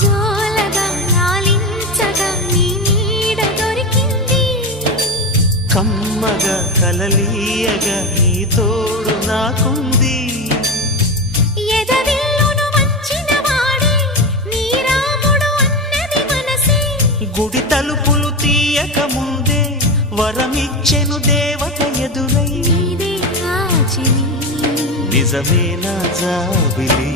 జోలగా లాలించగా నీ నీడ దొరికింది కమ్మగా కలలీయగా నీ తోడు నాకుంది ఎదవిల్లును వంచిన వాడే నీ రాముడు అన్నది మనసే గుడి తలుపులు తీయక ముందే వరమిచ్చెను దేవత ఎదురై నీదే నా చెలి నిజమే నా జాబిలి